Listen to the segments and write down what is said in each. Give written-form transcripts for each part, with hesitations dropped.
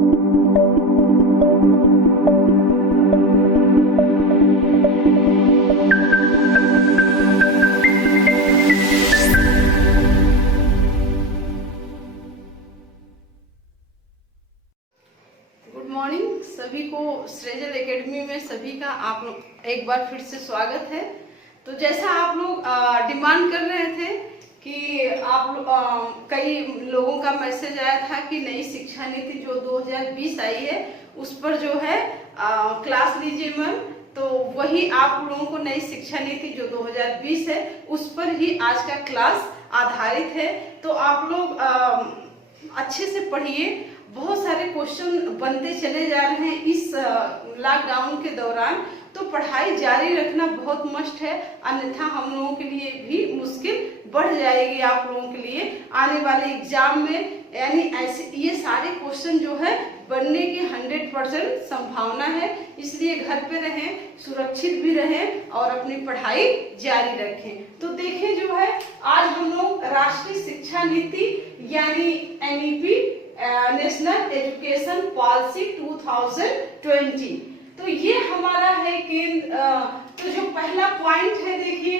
Morning सभी को सृजल academy में सभी का आप लोग एक बार फिर से स्वागत है। तो जैसा आप लोग डिमांड कर रहे थे कि आप लोग कई लोगों का मैसेज आया था कि नई शिक्षा नीति जो 2020 आई है उस पर जो है क्लास लीजिए मैम। तो वही आप लोगों को नई शिक्षा नीति जो 2020 है उस पर ही आज का क्लास आधारित है। तो आप लोग अच्छे से पढ़िए, बहुत सारे क्वेश्चन बनते चले जा रहे हैं इस लॉकडाउन के दौरान। तो पढ़ाई जारी रखना बहुत मस्ट है, अन्यथा हम लोगों के लिए भी मुश्किल बढ़ जाएगी आप लोगों के लिए आने वाले एग्जाम में। यानी ऐसे ये सारे क्वेश्चन जो है बनने की 100% संभावना है, इसलिए घर पे रहें, सुरक्षित भी रहें और अपनी पढ़ाई जारी रखें। तो देखें जो है आज हम लोग राष्ट्रीय शिक्षा नीति यानी NEP नेशनल एजुकेशन पॉलिसी 2020, तो ये हमारा है केंद्र। तो जो पहला पॉइंट है देखिए,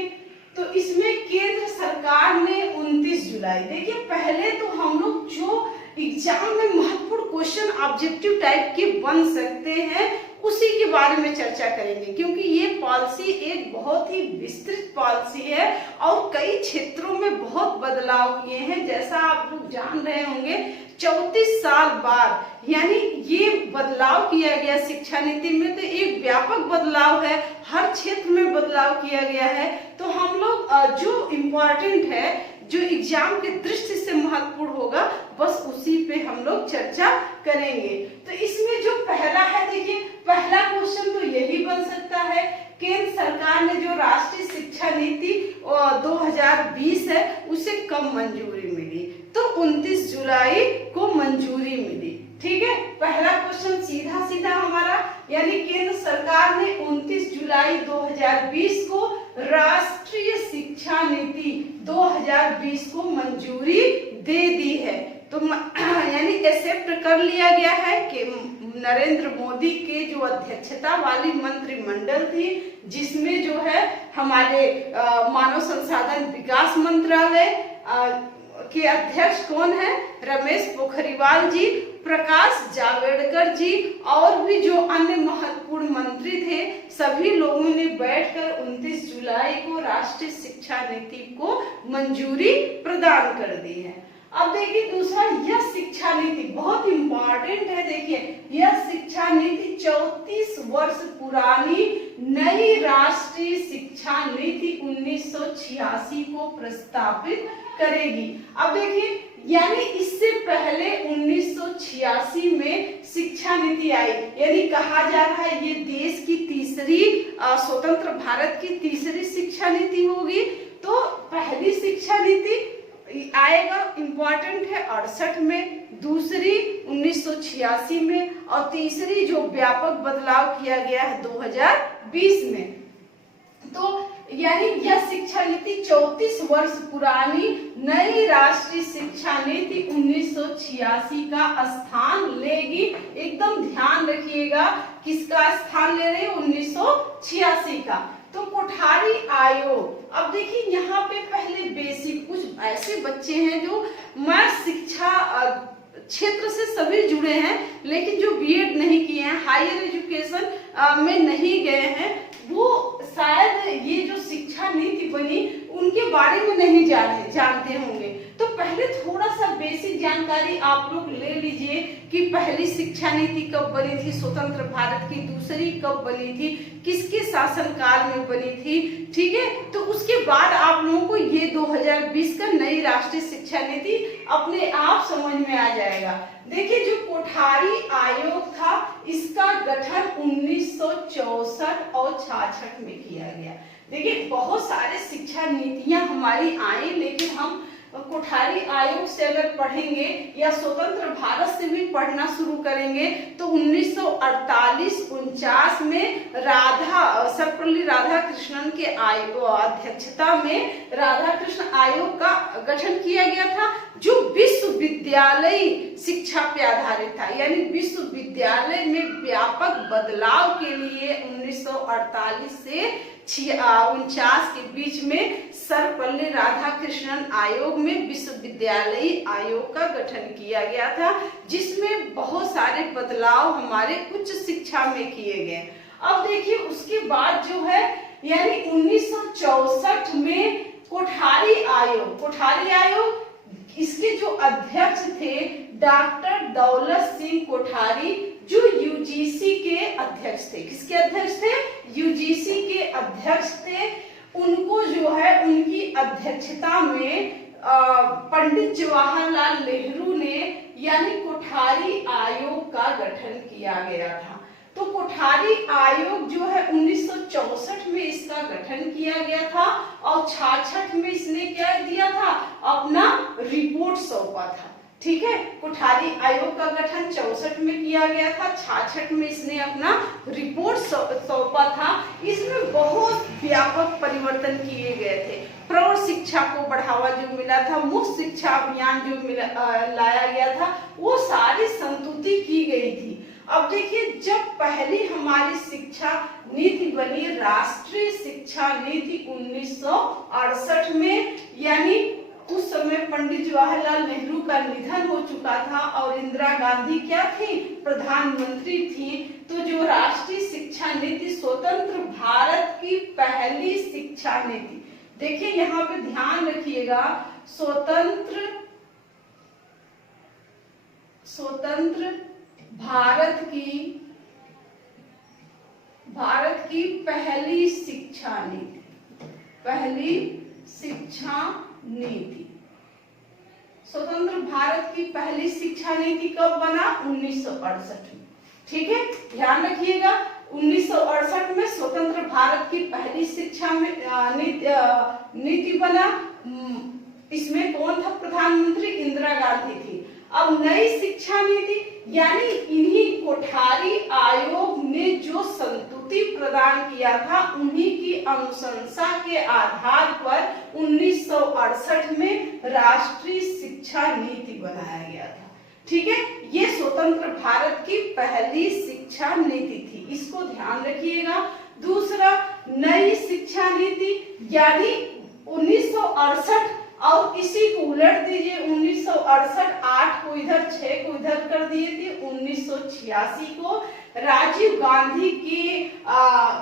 तो इसमें केंद्र सरकार ने 29 जुलाई, देखिए पहले तो हम लोग जो एग्जाम में महत्वपूर्ण क्वेश्चन ऑब्जेक्टिव टाइप के बन सकते हैं उसी के बारे में चर्चा करेंगे, क्योंकि ये पॉलिसी एक बहुत ही विस्तृत पॉलिसी है और कई क्षेत्रों में बहुत बदलाव किए हैं। जैसा आप लोग जान रहे होंगे 34 साल बाद यानी ये बदलाव किया गया शिक्षा नीति में, तो एक व्यापक बदलाव है, हर क्षेत्र में बदलाव किया गया है। तो हम लोग जो इम्पोर्टेंट है, जो एग्जाम के दृष्टि से महत्वपूर्ण होगा, बस उसी पे हम लोग चर्चा करेंगे। तो इसमें जो पहला है देखिए, पहला क्वेश्चन तो यही बन सकता है, केंद्र सरकार ने जो राष्ट्रीय शिक्षा नीति 2020 है उसे कब मंजूरी मिली? तो 29 जुलाई को मंजूरी मिली। ठीक है, पहला क्वेश्चन सीधा सीधा हमारा, यानी केंद्र सरकार ने 29 जुलाई 2020 को राष्ट्रीय शिक्षा नीति 2020 को मंजूरी दे दी है। तो यानी एक्सेप्ट कर लिया गया है कि नरेंद्र मोदी के जो अध्यक्षता वाली मंत्रिमंडल थी, जिसमें जो है हमारे मानव संसाधन विकास मंत्रालय के अध्यक्ष कौन है? रमेश पोखरियाल जी, प्रकाश जावड़ेकर जी और भी जो अन्य महत्वपूर्ण मंत्री थे, सभी लोगों ने बैठकर 29 जुलाई को राष्ट्रीय शिक्षा नीति को मंजूरी प्रदान कर दी है। अब देखिए दूसरा, यह शिक्षा नीति बहुत इंपॉर्टेंट है। देखिए यह शिक्षा नीति 34 वर्ष पुरानी नई राष्ट्रीय शिक्षा नीति 1986 को प्रस्तावित करेगी। अब देखिए, यानी इससे पहले 1986 में शिक्षा नीति आई, यानी कहा जा रहा है ये देश की तीसरी स्वतंत्र भारत की तीसरी शिक्षा नीति होगी। तो पहली शिक्षा नीति आएगा, इंपॉर्टेंट है 68 में, दूसरी 1986 में और तीसरी जो व्यापक बदलाव किया गया है 2020 में। तो यानी यह शिक्षा नीति 34 वर्ष पुरानी नई राष्ट्रीय शिक्षा नीति 1986 का स्थान लेगी। एकदम ध्यान रखिएगा किसका स्थान ले रहे हैं? 1986 का। तो कोठारी आयोग, अब देखिए यहाँ पे पहले बेसिक, कुछ ऐसे बच्चे हैं जो मैथ शिक्षा क्षेत्र से सभी जुड़े हैं लेकिन जो बीएड नहीं किए हैं, हायर एजुकेशन में नहीं गए हैं, वो शायद ये जो शिक्षा नीति बनी उनके बारे में नहीं जानते होंगे। तो पहले थोड़ा सा बेसिक जानकारी आप लोग ले लीजिए कि पहली शिक्षा नीति कब बनी थी स्वतंत्र भारत की, दूसरी कब बनी थी, किसके शासनकाल में बनी थी। ठीक है, तो उसके बाद आप लोगों को ये 2020 का नई राष्ट्रीय शिक्षा नीति अपने आप समझ में आ जाएगा। देखिए जो कोठारी आयोग था इसका गठन 1964 और 66 में किया गया। देखिए बहुत सारे शिक्षा नीतियां हमारी आई, लेकिन हम कोठारी आयोग से अगर पढ़ेंगे या स्वतंत्र भारत से भी पढ़ना शुरू करेंगे तो 1948-49 में सर्वपल्ली राधाकृष्णन के अध्यक्षता में राधाकृष्ण आयोग का गठन किया गया था, जो विश्वविद्यालय शिक्षा पे आधारित था। यानी विश्वविद्यालय में व्यापक बदलाव के लिए 1948 से 49 के बीच में सर्वपल्ली राधाकृष्णन आयोग में विश्वविद्यालय आयोग का गठन किया गया था, जिसमें बहुत सारे बदलाव हमारे उच्च शिक्षा में किए गए। अब देखिए उसके बाद जो है यानी 1964 में कोठारी आयोग इसके जो अध्यक्ष थे डॉक्टर दौलत सिंह कोठारी, जो यूजीसी के अध्यक्ष थे। किसके अध्यक्ष थे? यूजीसी के अध्यक्ष थे। उनको जो है उनकी अध्यक्षता में पंडित जवाहरलाल नेहरू ने यानी कोठारी आयोग का गठन किया गया था। तो कोठारी आयोग जो है 1964 में इसका गठन किया गया था और 66 में इसने क्या दिया था? अपना रिपोर्ट सौंपा था। ठीक है, कोठारी आयोग का गठन 64 में किया गया था, 66 में इसने अपना रिपोर्ट सौंपा था। इसमें बहुत व्यापक परिवर्तन किए गए थे। प्रौढ़ शिक्षा को बढ़ावा जो मिला था, मुफ्त शिक्षा अभियान जो लाया गया था, वो सारी संतुति की गई थी। अब देखिए जब पहली हमारी शिक्षा नीति बनी, राष्ट्रीय शिक्षा नीति 1968 में, यानी उस समय पंडित जवाहरलाल नेहरू का निधन हो चुका था और इंदिरा गांधी क्या थी? प्रधानमंत्री थी। तो जो राष्ट्रीय शिक्षा नीति स्वतंत्र भारत की पहली शिक्षा नीति, देखिए यहाँ पे ध्यान रखिएगा, स्वतंत्र भारत की पहली शिक्षा नीति, स्वतंत्र भारत की पहली शिक्षा नीति कब बना? 1968 में। ठीक है, ध्यान रखिएगा 1968 में स्वतंत्र भारत की पहली शिक्षा में नीति बना। इसमें कौन था प्रधानमंत्री? इंदिरा गांधी थी। अब नई शिक्षा नीति यानी इन्हीं कोठारी आयोग ने जो संतुति प्रदान किया था, उन्हीं की अनुशंसा के आधार पर 1968 में राष्ट्रीय शिक्षा नीति बनाया गया था। ठीक है, ये स्वतंत्र भारत की पहली शिक्षा नीति थी, इसको ध्यान रखिएगा। दूसरा, नई शिक्षा नीति यानी 1968 और इसी को उलट दीजिए, 1968 8 को इधर 6 को इधर कर दिए थे। 1986 को राजीव गांधी के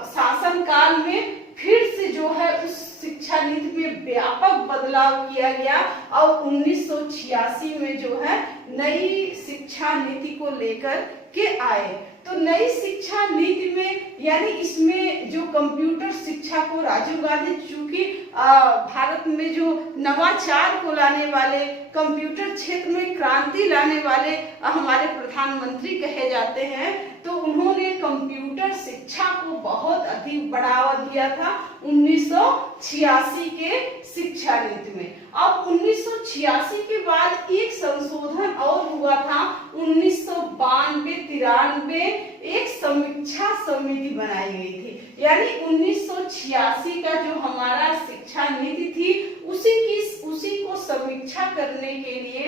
शासनकाल में फिर से जो है उस शिक्षा नीति में व्यापक बदलाव किया गया और 1986 में जो है नई शिक्षा नीति को लेकर के आए। तो नई शिक्षा नीति में यानी इसमें जो कंप्यूटर शिक्षा को राजीव गांधी, चूंकि भारत में जो नवाचार को लाने वाले, कंप्यूटर क्षेत्र में क्रांति लाने वाले हमारे प्रधानमंत्री कहे जाते हैं, तो उन्होंने कंप्यूटर शिक्षा को बहुत अधिक बढ़ावा दिया था 1986 के शिक्षा नीति में। अब 1986 के बाद एक संशोधन और हुआ था, 1992-93 एक समीक्षा समिति बनाई गई थी। यानी 1986 का जो हमारा शिक्षा नीति थी उसी को समीक्षा करने के लिए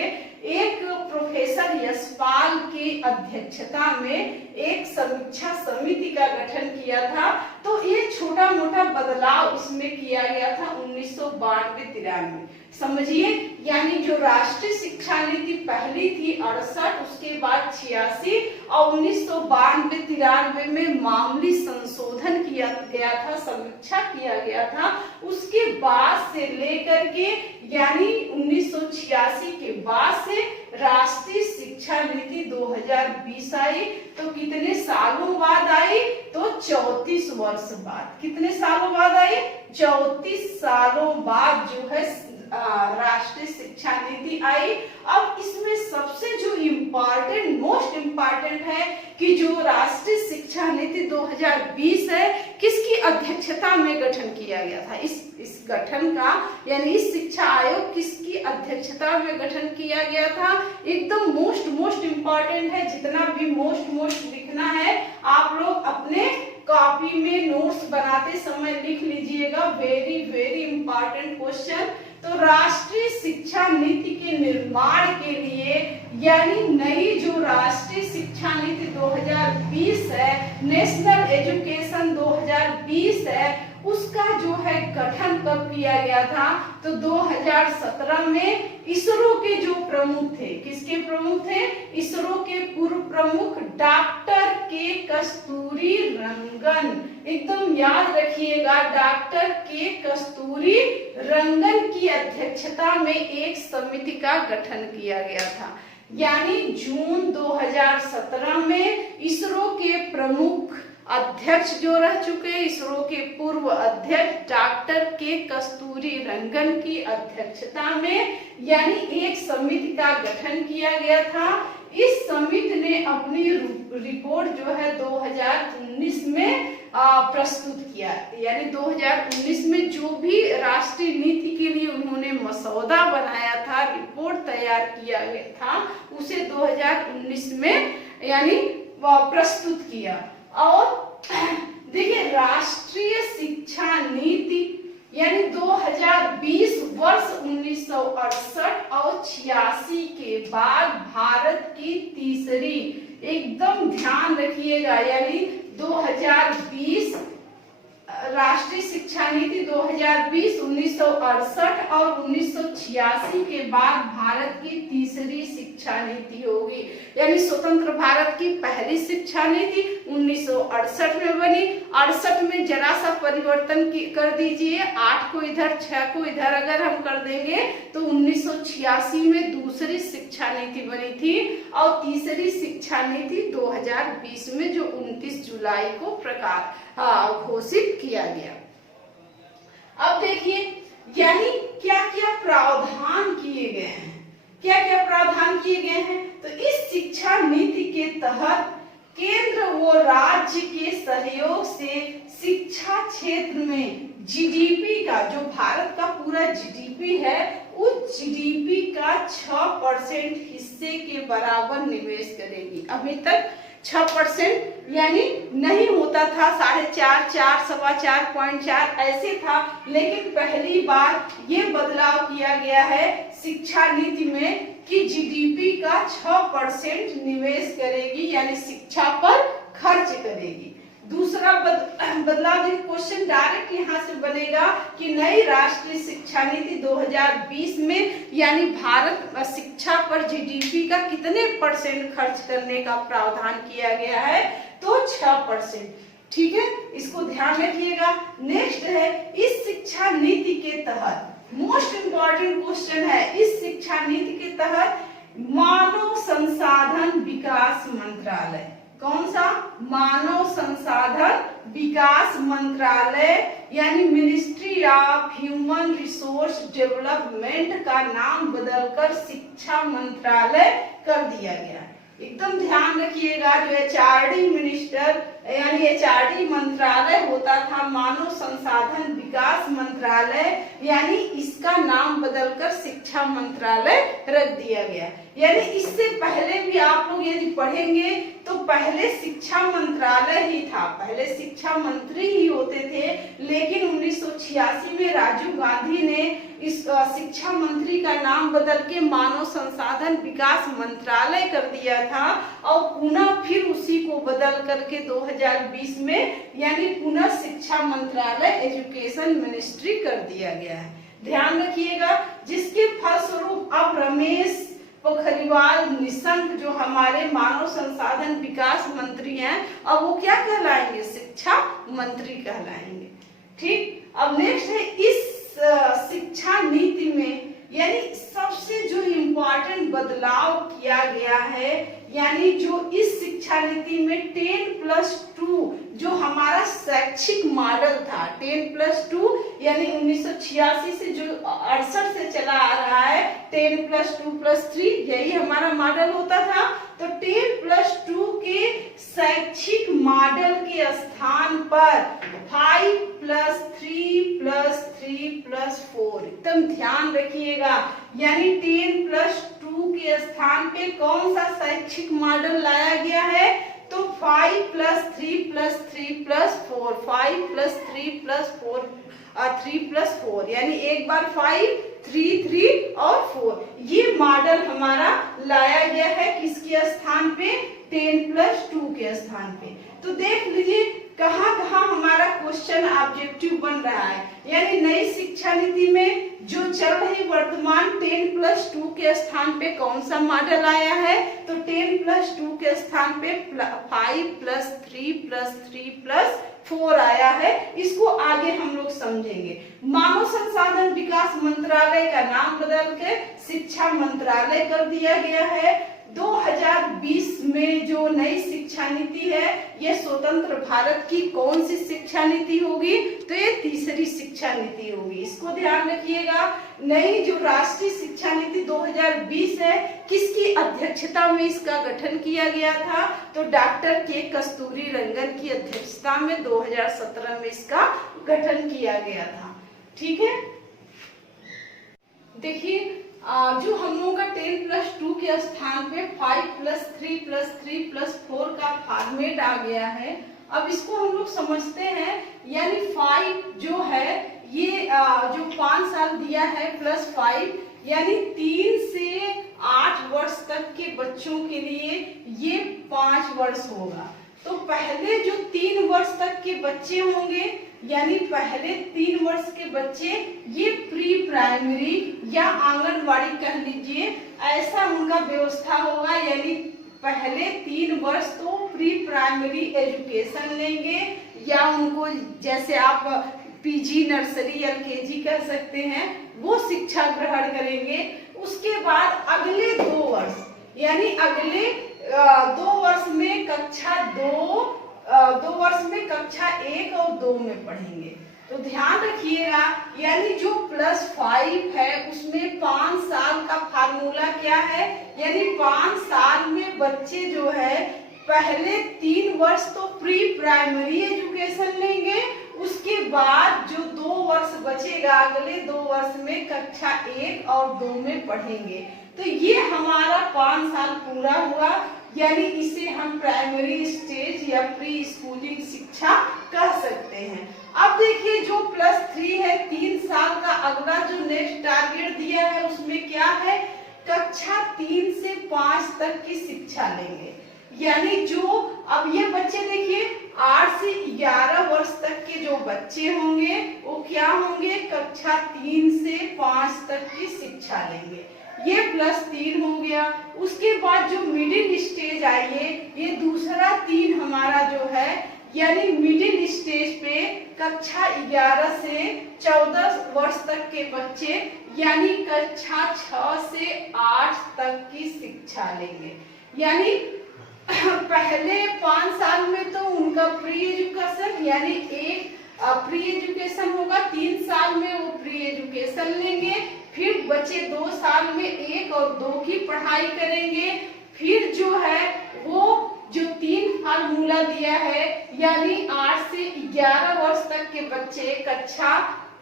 एक प्रोफेसर यशपाल की अध्यक्षता में एक समीक्षा समिति का गठन किया था। तो ये छोटा मोटा बदलाव इसमें किया गया था 1992-93। समझिए, यानी जो राष्ट्रीय शिक्षा नीति पहली थी 68, उसके बाद 86 और 1992-93 में मामूली संशोधन किया गया था, समीक्षा किया गया था। उसके बाद से लेकर के यानी 1986 के बाद से राष्ट्रीय शिक्षा नीति 2020 आई। तो कितने सालों बाद आई? तो 34 वर्ष बाद। कितने सालों बाद आई? 34 सालों बाद जो है राष्ट्रीय शिक्षा नीति आई। अब इसमें सबसे जो मोस्ट इम्पॉर्टेंट है कि जो राष्ट्रीय शिक्षा नीति 2020 है, किसकी अध्यक्षता में गठन किया गया था? इस गठन का यानी इस शिक्षा आयोग किसकी अध्यक्षता में गठन किया गया था? एकदम मोस्ट इम्पोर्टेंट है, जितना भी मोस्ट लिखना है आप लोग अपने कॉपी में नोट्स बनाते समय लिख लीजिएगा। Very important question. तो राष्ट्रीय शिक्षा नीति के निर्माण के लिए यानी नई जो राष्ट्रीय शिक्षा नीति 2020 है, नेशनल एजुकेशन 2020 है, उसका जो है गठन कब किया गया था? तो 2017 में इसरो के जो प्रमुख थे, किसके प्रमुख थे? इसरो के पूर्व प्रमुख डॉक्टर के कस्तूरी रंगन। एकदम याद रखिएगा, डॉक्टर के कस्तूरी रंगन की अध्यक्षता में एक समिति का गठन किया गया था। यानी जून 2017 में इसरो के प्रमुख अध्यक्ष जो रह चुके, इसरो के पूर्व अध्यक्ष डॉक्टर के कस्तूरी रंगन की अध्यक्षता में यानी एक समिति का गठन किया गया था। इस समिति ने अपनी रिपोर्ट जो है 2019 में प्रस्तुत किया। यानी 2019 में जो भी राष्ट्रीय नीति के लिए उन्होंने मसौदा बनाया था, रिपोर्ट तैयार किया गया था, उसे 2019 में यानी प्रस्तुत किया। और देखिए, राष्ट्रीय शिक्षा नीति यानी 2020 वर्ष 1968 और 86 के बाद भारत की तीसरी, एकदम ध्यान रखिएगा, यानी 2020 राष्ट्रीय शिक्षा नीति 2020, 1968 और 1986 के बाद भारत की तीसरी शिक्षा नीति होगी। यानी स्वतंत्र भारत की पहली शिक्षा नीति 1968 में बनी। 68 में जरा सा परिवर्तन कर दीजिए, 8 को इधर 6 को इधर अगर हम कर देंगे तो 1986 में दूसरी शिक्षा नीति बनी थी और तीसरी शिक्षा नीति 2020 में जो 29 जुलाई को घोषित किया गया। अब देखिए, यानी क्या क्या प्रावधान किए गए हैं, क्या क्या प्रावधान किए गए हैं? तो इस शिक्षा नीति के तहत केंद्र व राज्य के सहयोग से शिक्षा क्षेत्र में जीडीपी का, जो भारत का पूरा जीडीपी है, उस जीडीपी का 6% हिस्से के बराबर निवेश करेगी। अभी तक 6% यानी नहीं होता था, 4.5, 4, 4.25, 4.4 ऐसे था, लेकिन पहली बार ये बदलाव किया गया है शिक्षा नीति में कि जीडीपी का 6% निवेश करेगी, यानी शिक्षा पर खर्च करेगी। दूसरा बदलाव, क्वेश्चन डायरेक्ट यहाँ से बनेगा कि नई राष्ट्रीय शिक्षा नीति 2020 में यानी भारत शिक्षा पर जीडीपी का कितने % खर्च करने का प्रावधान किया गया है? तो 6%। ठीक है, इसको ध्यान रखिएगा। नेक्स्ट है, इस शिक्षा नीति के तहत मोस्ट इंपॉर्टेंट क्वेश्चन है, इस शिक्षा नीति के तहत मानव संसाधन विकास मंत्रालय, कौन सा? मानव संसाधन विकास मंत्रालय यानी ministry of human resource development का नाम बदलकर शिक्षा मंत्रालय कर दिया गया। एकदम ध्यान रखिएगा, जो एचआरडी मिनिस्टर यानी एचआरडी मंत्रालय होता था, मानव संसाधन विकास मंत्रालय, यानी इसका नाम बदलकर शिक्षा मंत्रालय रख दिया गया। यानी इससे पहले भी आप लोग यदि पढ़ेंगे तो पहले शिक्षा मंत्रालय ही था, पहले शिक्षा मंत्री ही होते थे, लेकिन 1986 में राजीव गांधी ने इस शिक्षा मंत्री का नाम बदल के मानव संसाधन विकास मंत्रालय कर दिया था और पुनः फिर उसी को बदल करके 2020 में यानी पुनः शिक्षा मंत्रालय एजुकेशन मिनिस्ट्री कर दिया गया है। ध्यान रखिएगा, जिसके फलस्वरूप अब रमेश पोखरियाल निशंक जो हमारे मानव संसाधन विकास मंत्री हैं, अब वो क्या कहलाएंगे? शिक्षा मंत्री कहलाएंगे। ठीक, अब नेक्स्ट है, इस शिक्षा नीति में यानी सबसे जो इम्पोर्टेंट बदलाव किया गया है, यानी जो इस शिक्षा नीति में 10+2 जो हमारा शैक्षिक मॉडल था, 10+2 यानी 1986 से जो 68 से चला आ रहा है, 10+2+3 यही हमारा मॉडल होता था। तो 10+2 के शैक्षिक मॉडल के स्थान पर एकदम ध्यान रखिएगा। यानी 10+2 के स्थान पे कौन सा शैक्षिक मॉडल लाया गया है? तो 5+3+3+4, 5+3+4 3+4, यानी एक बार 5, 3, 3 और 4, ये मॉडल हमारा लाया गया है किसके स्थान पे? 10+2 के स्थान पे। तो देख लीजिए कहाँ कहाँ हमारा क्वेश्चन ऑब्जेक्टिव बन रहा है। यानी नई शिक्षा नीति में जो चल रही वर्तमान 10+2 के स्थान पे कौन सा मॉडल आया है? तो 10+2 के स्थान पे 5+3+3+4 आया है। इसको आगे हम लोग समझेंगे। मानव संसाधन विकास मंत्रालय का नाम बदल के शिक्षा मंत्रालय कर दिया गया है। 2020 में जो नई शिक्षा नीति है, ये स्वतंत्र भारत की कौन सी शिक्षा नीति होगी? तो ये तीसरी शिक्षा नीति होगी। इसको ध्यान रखिएगा। नई जो राष्ट्रीय शिक्षा नीति 2020 है, किसकी अध्यक्षता में इसका गठन किया गया था? तो डॉक्टर के कस्तूरी रंगन की अध्यक्षता में 2017 में इसका गठन किया गया था। ठीक है, देखिए जो हम लोगों का 10+2 के स्थान पे 5+3+3+4 का फॉर्मेट आ गया है। अब इसको हम लोग समझते हैं। यानी 5 जो है ये जो 5 साल दिया है +5, यानी 3 से 8 वर्ष तक के बच्चों के लिए ये 5 वर्ष होगा। तो पहले जो 3 वर्ष तक के बच्चे होंगे, यानी पहले 3 वर्ष के बच्चे, ये प्री प्राइमरी या आंगनवाड़ी कह लीजिए, ऐसा उनका व्यवस्था होगा। यानी पहले 3 वर्ष तो प्री प्राइमरी एजुकेशन लेंगे, या उनको जैसे आप पीजी, नर्सरी, एलकेजी कह सकते हैं, वो शिक्षा ग्रहण करेंगे। उसके बाद अगले 2 वर्ष, यानी अगले 2 वर्ष में कक्षा 1 और 2 में पढ़ेंगे। तो ध्यान रखिएगा, यानी जो +5 है उसमें 5 साल का फार्मूला क्या है? यानी 5 साल में बच्चे जो है पहले 3 वर्ष तो प्री प्राइमरी एजुकेशन लेंगे, उसके बाद जो 2 वर्ष बचेगा अगले 2 वर्ष में कक्षा 1 और 2 में पढ़ेंगे। तो ये हमारा 5 साल पूरा हुआ। यानी इसे हम प्राइमरी स्टेज या प्री स्कूलिंग शिक्षा कह सकते हैं। अब देखिए जो +3 है, 3 साल का अगला जो नेक्स्ट टारगेट दिया है उसमें क्या है? कक्षा 3 से 5 तक की शिक्षा लेंगे। यानी जो अब ये बच्चे देखिए 8 से 11 वर्ष तक के जो बच्चे होंगे वो क्या होंगे? कक्षा 3 से 5 तक की शिक्षा लेंगे। ये +3 हो गया। उसके बाद जो मिडिल स्टेज आई है, ये दूसरा 3 हमारा जो है, यानी मिडिल स्टेज पे कक्षा 11 से 14 वर्ष तक के बच्चे, यानी कक्षा 6 से 8 तक की शिक्षा लेंगे। यानी पहले 5 साल में तो उनका प्री एजुकेशन, यानी एक प्री एजुकेशन होगा, 3 साल में वो प्री एजुकेशन लेंगे, फिर बचे 2 साल में 1 और 2 की पढ़ाई करेंगे। फिर जो है वो जो 3 फार्मूला दिया है, यानी 8 से 11 वर्ष तक के बच्चे कक्षा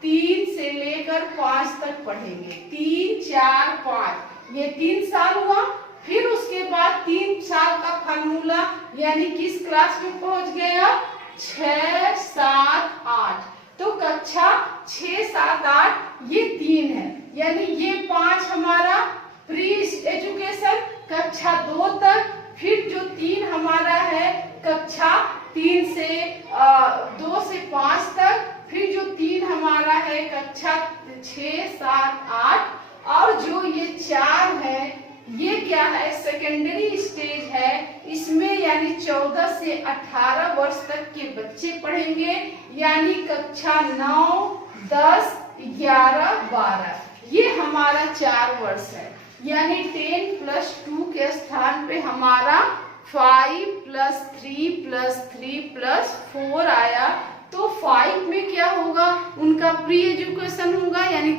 3 से लेकर 5 तक पढ़ेंगे। 3, 4, 5 ये 3 साल हुआ। फिर उसके बाद 3 साल का फार्मूला, यानी किस क्लास में पहुंच गया? 6, 7, 8। तो कक्षा 6, 7, 8 ये 3 है। यानी ये 5 हमारा प्री एजुकेशन कक्षा 2 तक, फिर जो 3 हमारा है कक्षा 2 से 5 तक, फिर जो 3 हमारा है कक्षा 6, 7, 8, और जो ये 4 है ये क्या है? सेकेंडरी स्टेज है। इसमें यानी 14 से 18 वर्ष तक के बच्चे पढ़ेंगे, यानी कक्षा 9, 10, 11, 12 ये हमारा 4 वर्ष है। यानी 10+2 के स्थान पे हमारा 5+3+3+4 आया। तो 5 में क्या होगा? उनका प्री एजुकेशन होगा, यानी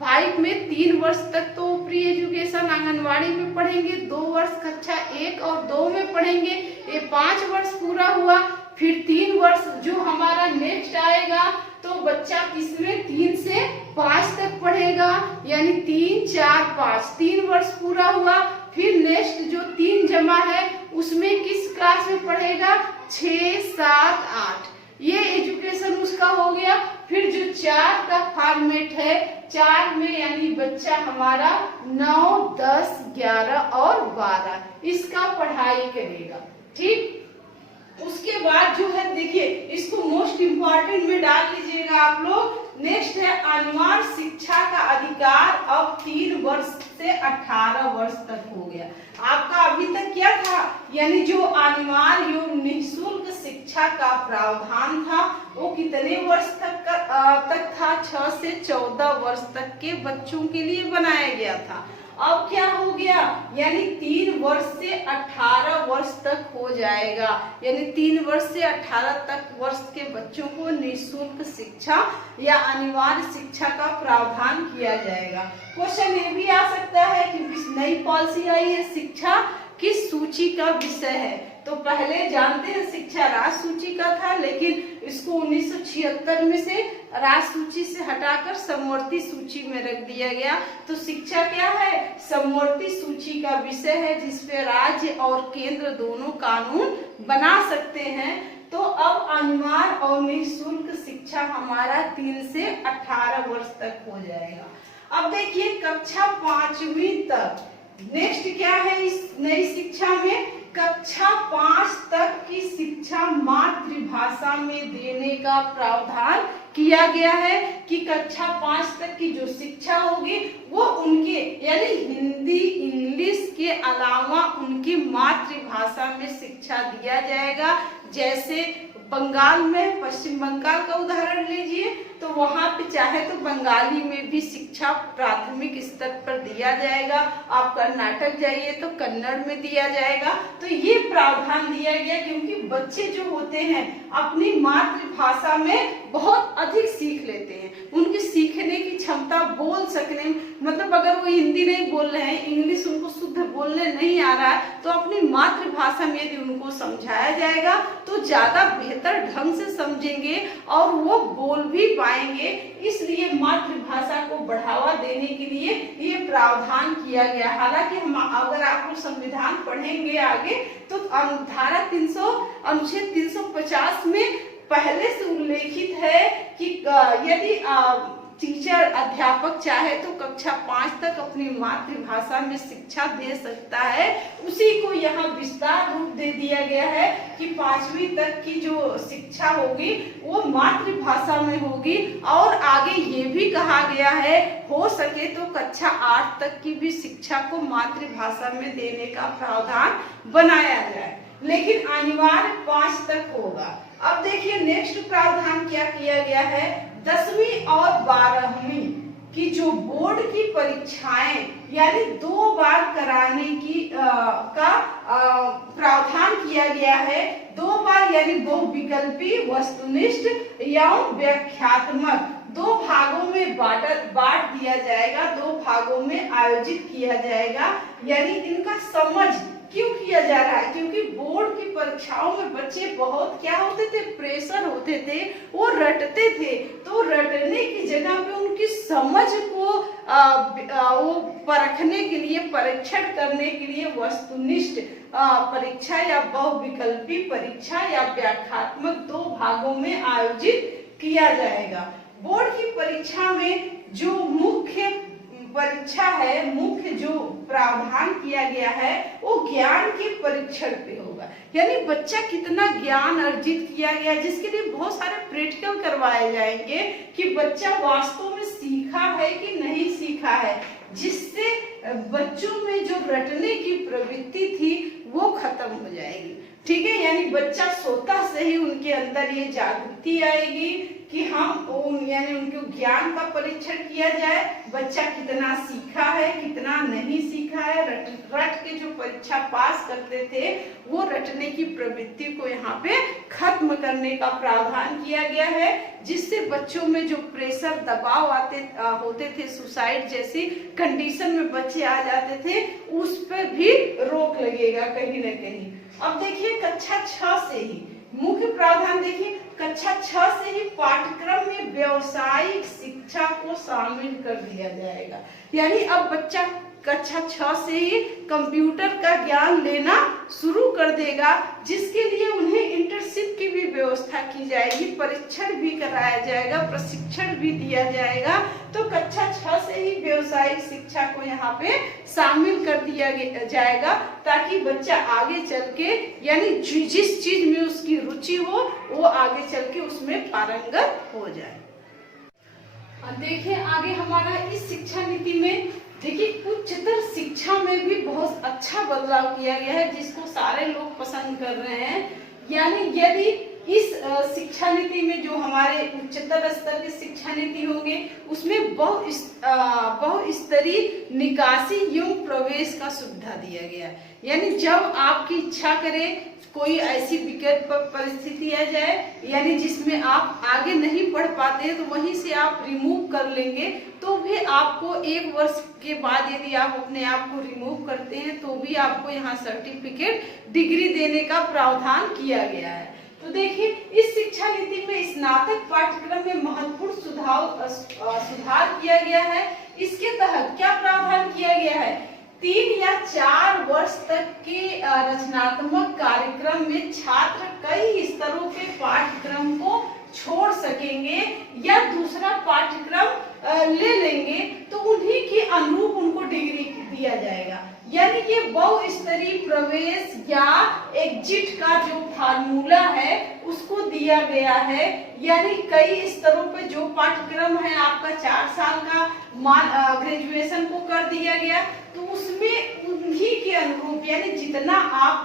5 में 3 वर्ष तक तो प्री एजुकेशन आंगनवाड़ी में पढ़ेंगे, 2 वर्ष कक्षा 1 और 2 में पढ़ेंगे, ये 5 वर्ष पूरा हुआ। फिर 3 वर्ष जो हमारा नेक्स्ट आएगा तो बच्चा किसमें 3 से 5 तक पढ़ेगा, यानी 3, 4, 5 3 वर्ष पूरा हुआ। फिर नेक्स्ट जो 3 जमा है उसमें किस क्लास में पढ़ेगा, 6, 7, 8, ये एजुकेशन उसका हो गया। फिर जो 4 का फॉर्मेट है, 4 में यानी बच्चा हमारा 9, 10, 11 और 12 इसका पढ़ाई करेगा। ठीक, उसके बाद जो है देखिए इसको मोस्ट इम्पॉर्टेंट में डाल लीजिएगा आप लोग। नेक्स्ट है अनिवार्य शिक्षा का अधिकार अब 3 वर्ष से 18 वर्ष तक हो गया। आपका अभी तक क्या था, यानी जो अनिवार्य एवं निःशुल्क शिक्षा का प्रावधान था वो कितने वर्ष तक था, 6 से 14 वर्ष तक के बच्चों के लिए बनाया गया था। अब क्या हो गया, यानी 3 वर्ष से 18 वर्ष तक हो जाएगा, यानी 3 वर्ष से 18 तक वर्ष के बच्चों को निःशुल्क शिक्षा या अनिवार्य शिक्षा का प्रावधान किया जाएगा। क्वेश्चन ये भी आ सकता है कि नई पॉलिसी आई है, शिक्षा किस सूची का विषय है। तो पहले जानते हैं शिक्षा राज्य सूची का था, लेकिन इसको 1976 में से राज्य सूची से हटाकर समवर्ती सूची में रख दिया गया। तो शिक्षा क्या है, समवर्ती सूची का विषय है जिसपे राज्य और केंद्र दोनों कानून बना सकते हैं। तो अब अनिवार्य और निःशुल्क शिक्षा हमारा 3 से 18 वर्ष तक हो जाएगा। अब देखिए कक्षा 5वीं तक नेक्स्ट क्या है इस नई शिक्षा में, कक्षा 5 तक की शिक्षा मातृभाषा में देने का प्रावधान किया गया है कि कक्षा 5 तक की जो शिक्षा होगी वो उनके यानी हिंदी इंग्लिश के अलावा उनकी मातृभाषा में शिक्षा दिया जाएगा। जैसे बंगाल में, पश्चिम बंगाल का उदाहरण लीजिए, तो वहां पे चाहे तो बंगाली में भी शिक्षा प्राथमिक स्तर पर दिया जाएगा। आप कर्नाटक जाइए तो कन्नड़ में दिया जाएगा। तो ये प्रावधान दिया गया क्योंकि बच्चे जो होते हैं अपनी मातृभाषा में बहुत अधिक सीख लेते हैं, उनकी सीखने की क्षमता, बोल सकने, मतलब अगर वो हिंदी नहीं बोल रहे हैं, इंग्लिश उनको शुद्ध बोलने नहीं आ रहा है, तो अपनी मातृभाषा में यदि उनको समझाया जाएगा तो ज्यादा बेहतर ढंग से समझेंगे और वो बोल भी पाएंगे। इसलिए मातृभाषा को बढ़ावा देने के लिए ये प्रावधान किया गया। हालांकि हम अगर आप लोग संविधान पढ़ेंगे आगे तो धारा 300 अनुच्छेद 350 में पहले से उल्लेखित है कि यदि टीचर अध्यापक चाहे तो कक्षा 5 तक अपनी मातृभाषा में शिक्षा दे सकता है। उसी को यहाँ विस्तार रूप दे दिया गया है कि 5वीं तक की जो शिक्षा होगी वो मातृभाषा में होगी। और आगे ये भी कहा गया है हो सके तो कक्षा 8 तक की भी शिक्षा को मातृभाषा में देने का प्रावधान बनाया जाए, लेकिन अनिवार्य 5 तक होगा। अब देखिए नेक्स्ट प्रावधान क्या किया गया है, 10वीं और 12वीं की जो बोर्ड की परीक्षाएं यानी 2 बार कराने की का प्रावधान किया गया है। 2 बार यानी बहुविकल्पी, वस्तुनिष्ठ एवं व्याख्यात्मक 2 भागों में बांट दिया जाएगा, 2 भागों में आयोजित किया जाएगा। यानी इनका समझ क्यों किया जा रहा है, क्योंकि बोर्ड की परीक्षाओं में बच्चे बहुत क्या होते थे, प्रेशर होते थे, वो रटते थे। तो रटने की जगह पे उनकी समझ को वो परखने के लिए, परीक्षण करने के लिए वस्तुनिष्ठ परीक्षा या बहुविकल्पी परीक्षा या व्याख्यात्मक 2 भागों में आयोजित किया जाएगा। बोर्ड की परीक्षा में जो मुख्य परीक्षा है, मुख्य जो प्रावधान किया गया है वो ज्ञान के परीक्षण पे होगा, यानी बच्चा कितना ज्ञान अर्जित किया गया, जिसके लिए बहुत सारे प्रैक्टिकल करवाए जाएंगे कि बच्चा वास्तव में सीखा है कि नहीं सीखा है, जिससे बच्चों में जो रटने की प्रवृत्ति थी वो खत्म हो जाएगी। ठीक है, यानी बच्चा स्वतः से ही उनके अंदर ये जागृति आएगी कि हम यानी उनके ज्ञान का परीक्षण किया जाए, बच्चा कितना सीखा है कितना नहीं सीखा है। रट के जो परीक्षा पास करते थे वो रटने की प्रवृत्ति को यहाँ पे खत्म करने का प्रावधान किया गया है, जिससे बच्चों में जो प्रेशर, दबाव होते थे, सुसाइड जैसी कंडीशन में बच्चे आ जाते थे, उस पर भी रोक लगेगा कहीं न कहीं। अब देखिए कक्षा 6 से ही मुख्य प्रावधान देखिए, कक्षा 6 से ही पाठ्यक्रम में व्यावसायिक शिक्षा को शामिल कर दिया जाएगा। यानी अब बच्चा कक्षा 6 से ही कंप्यूटर का ज्ञान लेना शुरू कर देगा, जिसके लिए उन्हें इंटर्नशिप की भी व्यवस्था की जाएगी, परीक्षण भी कराया जाएगा, प्रशिक्षण भी दिया जाएगा। तो कक्षा 6 से ही व्यावसायिक शिक्षा को यहाँ पे शामिल कर दिया जाएगा, ताकि बच्चा आगे चल के यानी जिस चीज में उसकी रुचि हो वो आगे चल के उसमें पारंगत हो जाए। देखिए आगे हमारा इस शिक्षा नीति में देखिए उच्चतर शिक्षा में भी बहुत अच्छा बदलाव किया गया है, जिसको सारे लोग पसंद कर रहे हैं। यानी यदि इस शिक्षा नीति में जो हमारे उच्चतर स्तर की शिक्षा नीति होंगे उसमें बहुस्तरीय निकासी एवं प्रवेश का सुविधा दिया गया। यानी जब आपकी इच्छा करे कोई ऐसी विकट परिस्थिति आ जाए यानी जिसमें आप आगे नहीं पढ़ पाते तो वहीं से आप रिमूव कर लेंगे, तो भी आपको 1 वर्ष के बाद यदि आप अपने आप को रिमूव करते हैं तो भी आपको यहाँ सर्टिफिकेट डिग्री देने का प्रावधान किया गया है। तो देखिए इस शिक्षा नीति में स्नातक पाठ्यक्रम में महत्वपूर्ण सुधार किया गया है। इसके तहत क्या प्रावधान किया गया है, 3 या 4 वर्ष तक के रचनात्मक कार्यक्रम में छात्र कई स्तरों के पाठ्यक्रम को छोड़ सकेंगे या दूसरा पाठ्यक्रम ले लेंगे, तो उन्हीं के अनुरूप उनको डिग्री दिया जाएगा। यानी ये बहुस्तरीय प्रवेश या एग्जिट का जो फार्मूला है उसको दिया गया है। यानी कई स्तरों पे जो पाठ्यक्रम है आपका 4 साल का ग्रेजुएशन को कर दिया गया, तो उसमें उन्हीं के अनुरूप यानी जितना आप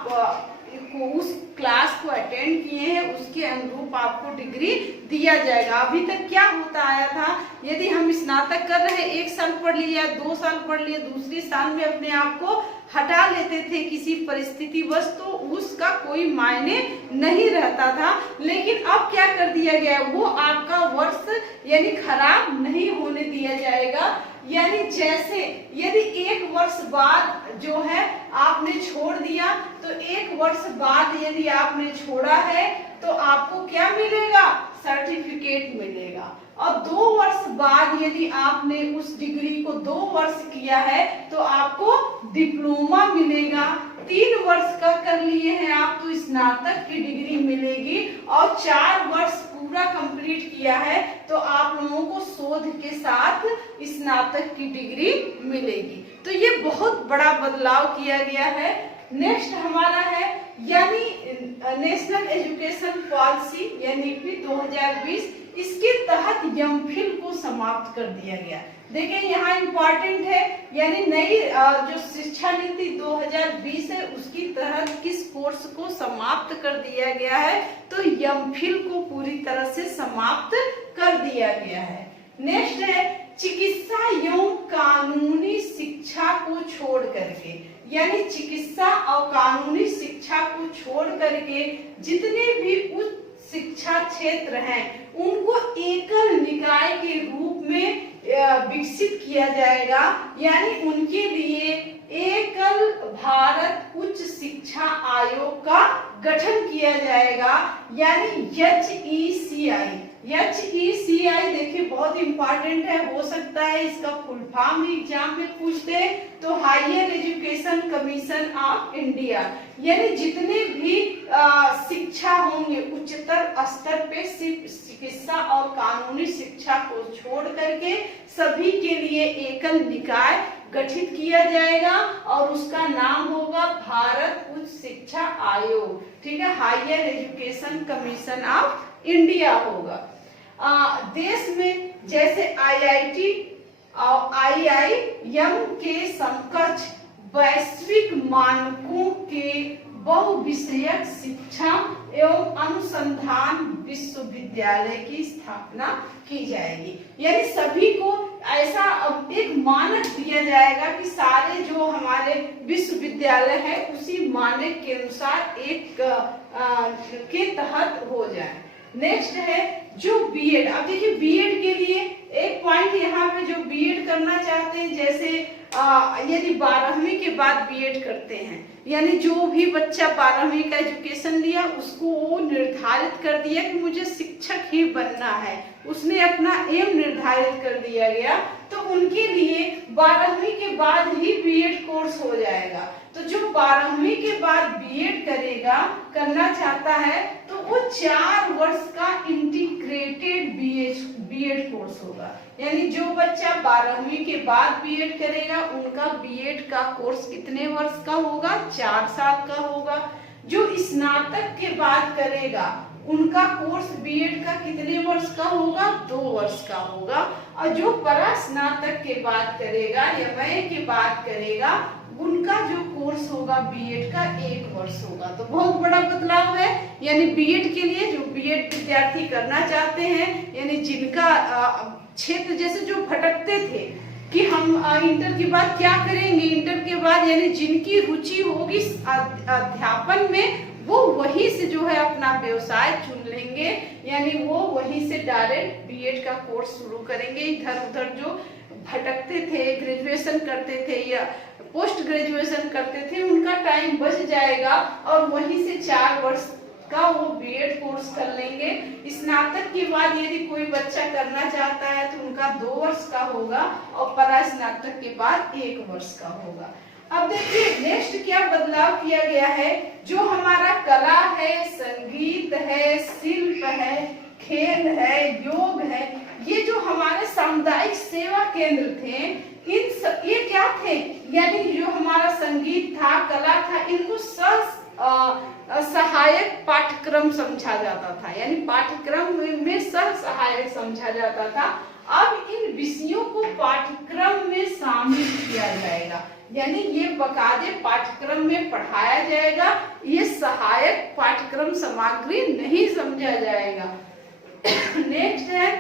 उस क्लास को अटेंड किए हैं उसके अनुरूप आपको डिग्री दिया जाएगा। अभी तक क्या होता आया था, यदि हम स्नातक कर रहे 1 साल पढ़ लिया 2 साल पढ़ लिए, दूसरे साल में अपने आप को हटा लेते थे किसी परिस्थितिवश, तो उसका कोई मायने नहीं रहता था। लेकिन अब क्या कर दिया गया, वो आपका वर्ष यानी खराब नहीं होने दिया जाएगा। यानी जैसे यदि 1 वर्ष बाद जो है आपने छोड़ दिया, तो 1 वर्ष बाद यदि आपने छोड़ा है तो आपको क्या मिलेगा, सर्टिफिकेट मिलेगा। और 2 वर्ष बाद यदि आपने उस डिग्री को 2 वर्ष किया है तो आपको डिप्लोमा मिलेगा। 3 वर्ष का कर लिए हैं आप तो स्नातक की डिग्री मिलेगी, और 4 वर्ष पूरा कंप्लीट किया है तो आप लोगों को शोध के साथ स्नातक की डिग्री मिलेगी। तो ये बहुत बड़ा बदलाव किया गया है। नेक्स्ट हमारा है यानी नेशनल एजुकेशन पॉलिसी यानी NEP 2020, इसके तहत एमफिल को समाप्त कर दिया गया। देखिए यहाँ इम्पोर्टेंट है, यानी नई जो शिक्षा नीति 2020 है उसकी तहत किस कोर्स को समाप्त कर दिया गया है, तो एमफिल को पूरी तरह से समाप्त कर दिया गया है। नेक्स्ट है चिकित्सा एवं कानूनी शिक्षा को छोड़ करके, यानी चिकित्सा और कानूनी शिक्षा को छोड़ करके जितने भी उच्च शिक्षा क्षेत्र हैं उनको एकल निकाय के रूप में विकसित किया जाएगा। यानी उनके लिए एकल भारत उच्च शिक्षा आयोग का गठन किया जाएगा, यानी HECI देखिए बहुत इंपॉर्टेंट है, हो सकता है इसका फुल फॉर्म भी एग्जाम में पूछते, तो higher education commission of India. यानी जितने भी शिक्षा होंगे उच्चतर स्तर पे चिकित्सा और कानूनी शिक्षा को छोड़ करके सभी के लिए एकल निकाय गठित किया जाएगा और उसका नाम होगा भारत उच्च शिक्षा आयोग। ठीक है, higher education commission of India होगा। देश में जैसे IIT और IIM के समकक्ष वैश्विक मानकों के बहुविषयक शिक्षा एवं अनुसंधान विश्वविद्यालय की स्थापना की जाएगी। यानी सभी को ऐसा एक मानक दिया जाएगा कि सारे जो हमारे विश्वविद्यालय है उसी मानक के अनुसार एक के तहत हो जाए। नेक्स्ट है जो बीएड, अब देखिए बीएड के लिए एक पॉइंट यहाँ पे, जो बीएड करना चाहते हैं, जैसे यदि 12वीं के बाद बीएड करते हैं, यानी जो भी बच्चा 12वीं का एजुकेशन लिया उसको वो निर्धारित कर दिया कि मुझे शिक्षक ही बनना है, उसने अपना एम निर्धारित कर दिया गया, तो उनके लिए 12वीं के बाद ही बीएड कोर्स हो जाएगा। तो जो 12वीं के बाद बीएड करना चाहता है तो वो 4 वर्ष का इंटीग्रेटेड बीएड कोर्स होगा। यानी जो बच्चा 12वीं के बाद बीएड करेगा उनका बीएड का कोर्स कितने वर्ष का होगा? 4 साल का होगा। जो स्नातक के बाद करेगा उनका कोर्स बीएड का कितने वर्ष का होगा? 2 वर्ष का होगा। और जो परास्नातक के बाद करेगा या MA के बाद करेगा उनका जो कोर्स होगा बीएड का 1 वर्ष होगा। तो बहुत बड़ा बदलाव है। यानी बीएड के लिए जो बीएड विद्यार्थी करना चाहते हैं, यानी जिनका क्षेत्र जैसे जो भटकते थे कि हम इंटर के बाद क्या करेंगे, इंटर के बाद यानी जिनकी रुचि होगी अध्यापन में वो वहीं से जो है अपना व्यवसाय चुन लेंगे, यानी वो वहीं से डायरेक्ट बीएड का कोर्स शुरू करेंगे। इधर उधर जो भटकते थे, ग्रेजुएशन करते थे या पोस्ट ग्रेजुएशन करते थे, उनका टाइम बच जाएगा और वहीं से 4 वर्ष का वो बीएड कोर्स कर लेंगे। स्नातक के बाद यदि कोई बच्चा करना चाहता है तो उनका 2 वर्ष का होगा और परास्नातक के बाद 1 वर्ष का होगा। अब देखिए नेक्स्ट क्या बदलाव किया गया है। जो हमारा कला है, संगीत है, शिल्प है, खेल है, योग है, ये जो हमारे सामुदायिक सेवा केंद्र थे, ये क्या थे, यानी जो हमारा संगीत था, कला था, इनको सहायक पाठ्यक्रम समझा जाता था, यानी पाठ्यक्रम में सहायक समझा जाता था। अब इन विषयों को पाठ्यक्रम में शामिल किया जाएगा, यानी ये बकायदे पाठ्यक्रम में पढ़ाया जाएगा, ये सहायक पाठ्यक्रम सामग्री नहीं समझा जाएगा। नेक्स्ट है,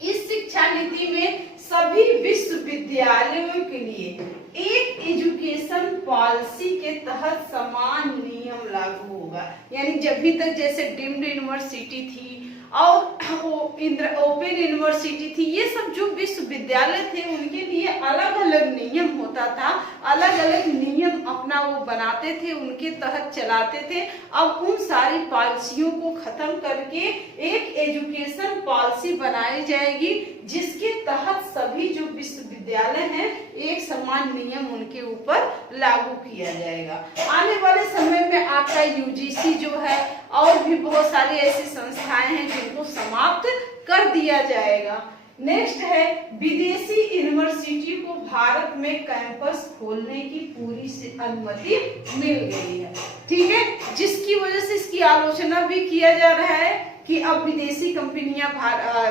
इस शिक्षा नीति में सभी विश्वविद्यालयों के लिए एक एजुकेशन पॉलिसी के तहत समान नियम लागू होगा। यानी जब भी तक जैसे डीम्ड यूनिवर्सिटी थी और ओपन यूनिवर्सिटी थी, ये सब जो विश्वविद्यालय थे उनके लिए अलग अलग नियम होता था, अलग अलग नियम अपना वो बनाते थे, उनके तहत चलाते थे। अब उन सारी पॉलिसियों को खत्म करके एक एजुकेशन पॉलिसी बनाई जाएगी जिसके तहत सभी जो विश्वविद्यालय हैं एक समान नियम उनके ऊपर लागू किया जाएगा। आने वाले समय में आपका यूजीसी जो है और भी बहुत सारी ऐसी संस्थाएं हैं जिनको समाप्त कर दिया जाएगा। नेक्स्ट है, विदेशी यूनिवर्सिटी को भारत में कैंपस खोलने की पूरी से अनुमति मिल गई है। ठीक है, जिसकी वजह से इसकी आलोचना भी किया जा रहा है कि अब विदेशी कंपनियां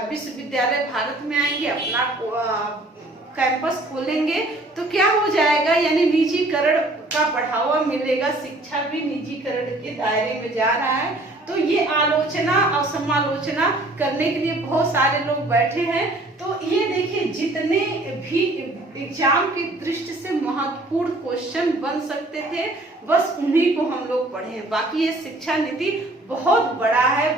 विश्वविद्यालय भारत में आएंगे, अपना कैंपस खोलेंगे तो क्या हो जाएगा, यानी निजीकरण का बढ़ावा मिलेगा, शिक्षा भी निजीकरण के दायरे में जा रहा है। तो ये आलोचना और समालोचना करने के लिए बहुत सारे लोग बैठे हैं। तो ये देखिए जितने भी एग्जाम की दृष्टि से महत्वपूर्ण क्वेश्चन बन सकते थे बस उन्हीं को हम लोग पढ़े हैं। बाकी ये शिक्षा नीति बहुत बड़ा है,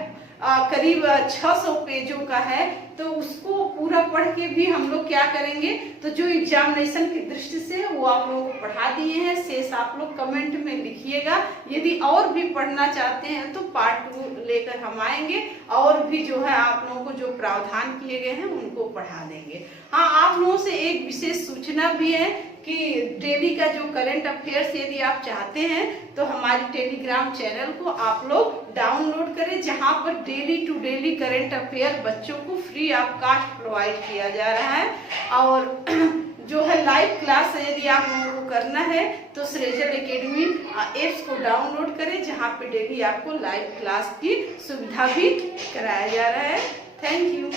करीब 600 पेजों का है, तो उसको पूरा पढ़ के भी हम लोग क्या करेंगे, तो जो एग्जामिनेशन की दृष्टि से वो आप लोगों को पढ़ा दिए हैं, शेष आप लोग कमेंट में लिखिएगा। यदि और भी पढ़ना चाहते हैं तो पार्ट 2 लेकर हम आएंगे और भी जो है आप लोगों को जो प्रावधान किए गए हैं उनको पढ़ा देंगे। हाँ, आप लोगों से एक विशेष सूचना भी है कि डेली का जो करंट अफेयर्स यदि आप चाहते हैं तो हमारी टेलीग्राम चैनल को आप लोग डाउनलोड करें, जहां पर daily to daily current affair बच्चों को फ्री ऑफ कास्ट प्रोवाइड किया जा रहा है। और जो है लाइव क्लास यदि आप लोगों को करना है तो सृजल एकेडमी एप्स को डाउनलोड करें, जहां पे डेली आपको लाइव क्लास की सुविधा भी कराया जा रहा है। Thank you.